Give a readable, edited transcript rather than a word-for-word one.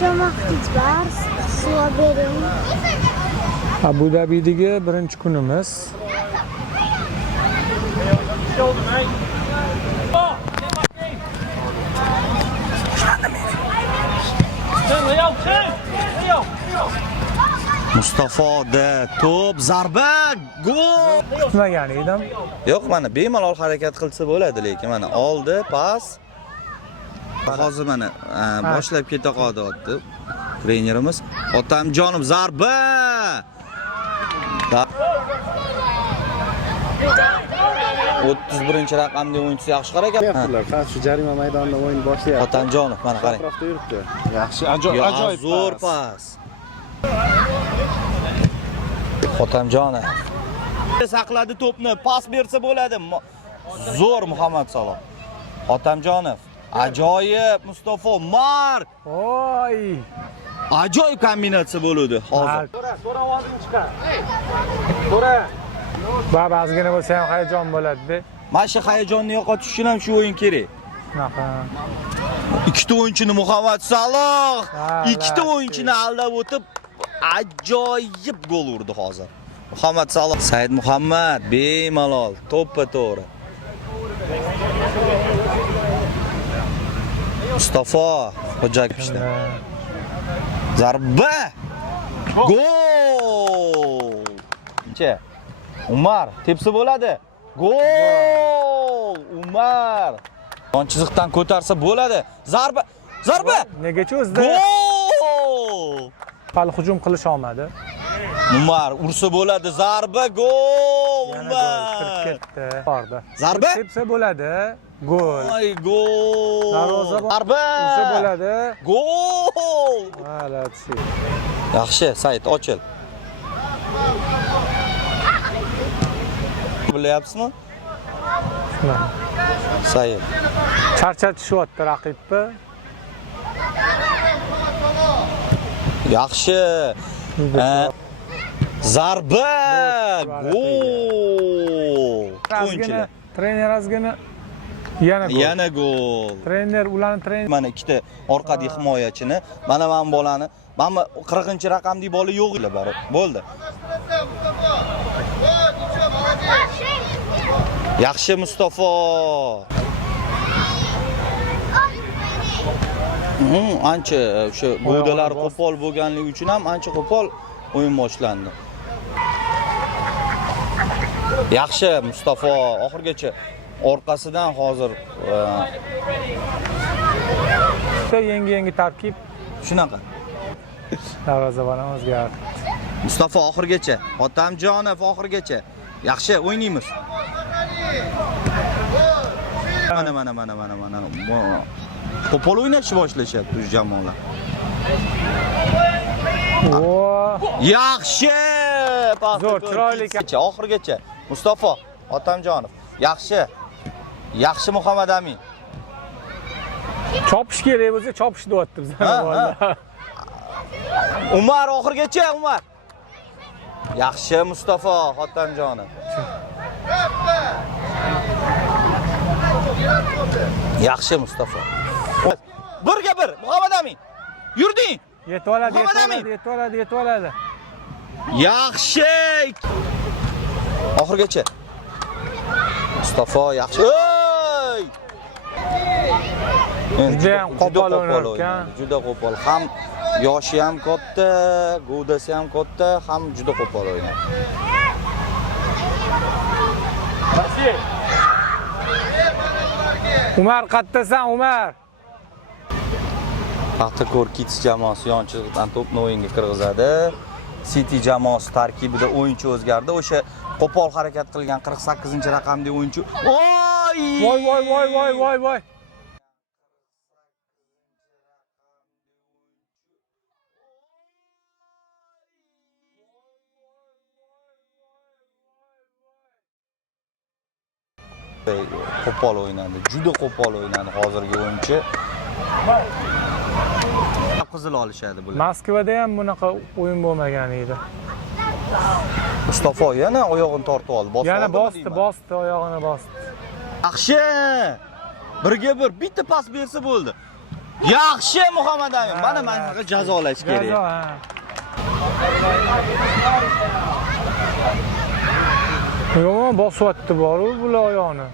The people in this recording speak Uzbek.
Qachon vaqtingiz bor? Suv bering. Abu Dabidagi birinchi kunimiz. Mustafoda to'p, zarba, gol. Kutmagan edim. Yo'q, mana bemalol harakat qilsa bo'ladi, lekin mana oldi, pas. Hozir mana boshlab keta qolyapti trenerimiz. Otamjonov zarba. 31-raqamli o'yinchi yaxshi harakat. Shu jarima maydonida o'yin boshlayapti. Otamjonov mana qarang. Atrofda yuribdi. Yaxshi, ajoyib zo'r pas. Otamjonov saqladi to'pni, pas bersa bo'ladi. Zo'r Muhammad Saloh. Otamjonov ajoyib Mustafa Mark. Voy! Ajoyib kombinatsiya bo'ldi hozir. So'ra oldin chiqar. So'ra. Ba'zigina bo'lsa ham hayajon bo'ladi-da. Mana shu hayajonni yo'qotish uchun ham shu o'yin kerak. Shunaqa. Ikkita o'yinchini Muhammad Saloh, ikkita o'yinchini aldab o'tib ajoyib gol urdi hozir. Muhammad Saloh, Said Muhammad bemalol to'ppa-to'g'ri. Mustafa Xo'jayev. Zarba! Gol! Che. Umar tepsa bo'ladi. Gol! Umar. Yon chiziqdan ko'tarsa bo'ladi. Zarba! Zarba! Nega cho'zdi? Gol! Hali hujum qilish olmadi. Umar ursa bo'ladi. Zarba, gol! Umar Umar. ketdi. Bordi. Zarba? Tepsa bo'ladi. Gol. Ay, gol! Darvozabon. Zarba! Ursa bo'ladi. Gol! Молодцы. Yaxshi, Said, ochil. Bilyapsizmi? Said. Charchatishyapti raqibni. Yaxshi. Zarba! Gol! O'yinchilar. Trener azgina yana gol. Yana gol. Trener ularni trener. Mana ikkita orqadagi himoyachini, mana bolani, mana 40-raqamli bola yo'q ila bari. Bo'ldi. Yaxshi Mustafa. Ancha o'sha bo'dalar qo'pol bo'lganligi uchun ham ancha qo'pol o'yin boshlandi. Yaxshi Mustafa oxirgacha orqasidan hozir yangi tarkib shunaqa. Darvozabon o'zgardi. Mustafa oxirgacha, Otamjonov oxirgacha. Yaxshi o'ynaymiz. Mana. Qo'pol o'ynashni boshlashyapti bu jamoalar. Yaxshi! Zo'r, chiroyli. Oxirgacha Mustafa Otamjonov. Yaxshi. Yaxshi Muhammad Amin. Chopish kerak bo'lsa chopish deyapti bizlar. Umar oxirgacha Umar. Yaxshi Mustafa Otamjonov. Yaxshi Mustafa. Birga bir Muhammad Amin. Yurding. Yetib oladi. Yaxshi. Oxirgacha. Mustafa yaxshi. Ey! Juda ham qo'pol o'ynayotgan. Juda qo'pol. Ham yoshi ham katta, g'o'dasi ham katta, ham juda qo'pol o'ynaydi. Umar qattasan, Umar. Paxtakor Kids jamoasi yonchidan to'pni o'yinga kirgizadi. City jamoasi tarkibida o'yinchi o'zgardi. O'sha qo'pol harakat qilgan 48-raqamli o'yinchi. Voy. Qo'pol o'ynadi. Juda qo'pol o'ynadi hozirgi o'yinchi. Qizil olishadi bular. Moskvada ham bunaqa o'yin bo'lmagan edi. Mustafa yana oyog'ini tortib oldi. Yana bosdi, oyog'ini bosdi. Yaxshi! Birga bir bitta pas bersa bo'ldi. Yaxshi Muhammad Amin. Mana menga jazolash kerak. Jazo, ha. Yomon bosyapti bor-ku bular oyog'ini.